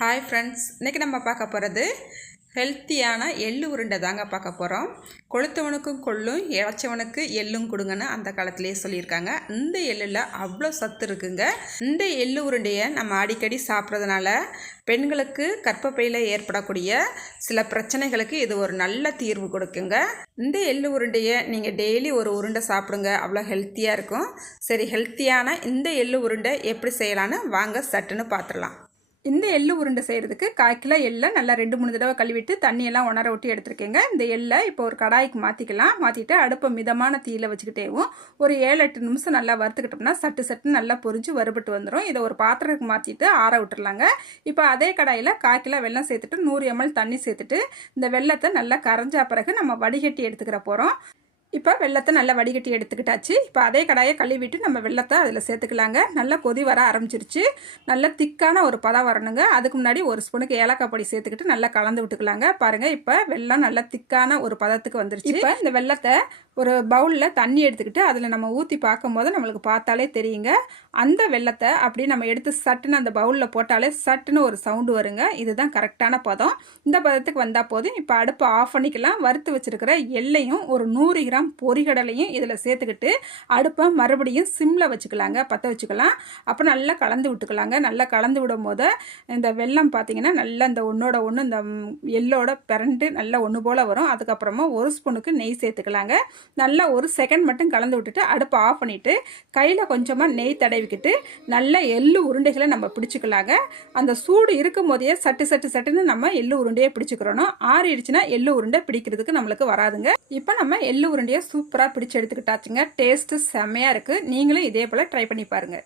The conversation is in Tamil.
ஹாய் ஃப்ரெண்ட்ஸ், இன்றைக்கி நம்ம பார்க்க போகிறது ஹெல்த்தியான எள்ளு உருண்டை தாங்க பார்க்க போகிறோம். கொளுத்தவனுக்கும் கொள்ளும், இளைச்சவனுக்கு எள்ளும் கொடுங்கன்னு அந்த காலத்திலேயே சொல்லியிருக்காங்க. இந்த எள்ளில் அவ்வளோ சத்து இருக்குங்க. இந்த எள்ளு உருண்டையை நம்ம அடிக்கடி சாப்பிட்றதுனால பெண்களுக்கு கர்ப்பப்பையில் ஏற்படக்கூடிய சில பிரச்சனைகளுக்கு இது ஒரு நல்ல தீர்வு கொடுக்குங்க. இந்த எள்ளு உருண்டையை நீங்கள் டெய்லி ஒரு உருண்டை சாப்பிடுங்க, அவ்வளோ ஹெல்த்தியாக இருக்கும். சரி, ஹெல்த்தியான இந்த எள்ளு உருண்டை எப்படி செய்யலான்னு வாங்க சட்டுன்னு பார்த்துடலாம். இந்த எள்ளு உருண்டை செய்கிறதுக்கு 1/4 கிலோ எள்ளை நல்லா 2-3 தடவை கழுவிட்டு தண்ணியெல்லாம் உணர விட்டு எடுத்துருக்கேங்க. இந்த எள்ளை இப்போ ஒரு கடாய்க்கு மாற்றிக்கலாம். மாற்றிட்டு அடுப்பை மிதமான தீயில் வச்சுக்கிட்டேவும் ஒரு 7-8 நிமிஷம் நல்லா வறுத்துக்கிட்டோம்னா சட்டு நல்லா பொரிஞ்சு வறுபட்டு வந்துடும். இதை ஒரு பாத்திரத்துக்கு மாற்றிட்டு ஆற விட்டுறலாங்க. இப்போ அதே கடாயில் 1/4 கிலோ வெல்லம் சேர்த்துட்டு 100 ml தண்ணி சேர்த்துட்டு இந்த வெல்லத்தை நல்லா கரைஞ்சா பிறகு நம்ம வடிகட்டி எடுத்துக்கிற போகிறோம். இப்போ வெள்ளத்தை நல்லா வடிகட்டி எடுத்துக்கிட்டாச்சு. இப்போ அதே கடாயை கழுவிட்டு நம்ம வெள்ளத்தை அதில் சேர்த்துக்கலாங்க. நல்லா கொதி வர ஆரம்பிச்சிருச்சு. நல்லா திக்கான ஒரு பதம் வரணுங்க. அதுக்கு முன்னாடி ஒரு ஸ்பூனுக்கு ஏலக்காய் பொடி சேர்த்துக்கிட்டு நல்லா கலந்து விட்டுக்கலாங்க. பாருங்கள், இப்போ வெள்ளம் நல்லா திக்கான ஒரு பதத்துக்கு வந்துருச்சு. இப்போ இந்த வெள்ளத்தை ஒரு பவுலில் தண்ணி எடுத்துக்கிட்டு அதில் நம்ம ஊற்றி பார்க்கும்போது நம்மளுக்கு பார்த்தாலே தெரியுங்க. அந்த வெள்ளத்தை அப்படி நம்ம எடுத்து சட்டுன்னு அந்த பவுலில் போட்டாலே சட்டுன்னு ஒரு சவுண்டு வருங்க. இதுதான் கரெக்டான பதம். இந்த பதத்துக்கு வந்தால் போதும். இப்போ அடுப்பை ஆஃப் பண்ணிக்கலாம். வறுத்து வச்சுருக்கிற எள்ளையும் ஒரு 100 கிராம் பொரிகடலையும் இதில் சேர்த்துக்கிட்டு அடுப்பை மறுபடியும் சிம்மில் வச்சுக்கலாங்க, பற்ற வச்சுக்கலாம். அப்போ நல்லா கலந்து விட்டுக்கலாங்க. நல்லா கலந்து விடும் போது இந்த வெல்லம் பார்த்திங்கன்னா நல்லா இந்த ஒன்றோட ஒன்று இந்த எள்ளோட பிறண்டு நல்லா ஒன்று போல் வரும். அதுக்கப்புறமா ஒரு ஸ்பூனுக்கு நெய் சேர்த்துக்கலாங்க. நல்லா ஒரு செகண்ட் மட்டும் கலந்து விட்டுட்டு அடுப்பை ஆஃப் பண்ணிவிட்டு கையில் கொஞ்சமாக நெய் தடவிக்கிட்டு நல்லா எள்ளு உருண்டைகளை நம்ம பிடிச்சிக்கலாங்க. அந்த சூடு இருக்கும் போதே சட்டுன்னு நம்ம எள்ளு உருண்டையை பிடிச்சிக்கிறோம். ஆறிடுச்சுன்னா எள்ளு உருண்டை பிடிக்கிறதுக்கு நம்மளுக்கு வராதுங்க. இப்போ நம்ம எள்ளு உருண்டையை சூப்பராக பிடிச்சி எடுத்துக்கிட்டாச்சுங்க. டேஸ்ட்டு செம்மையாக இருக்குது. நீங்களும் இதே போல் ட்ரை பண்ணி பாருங்கள்.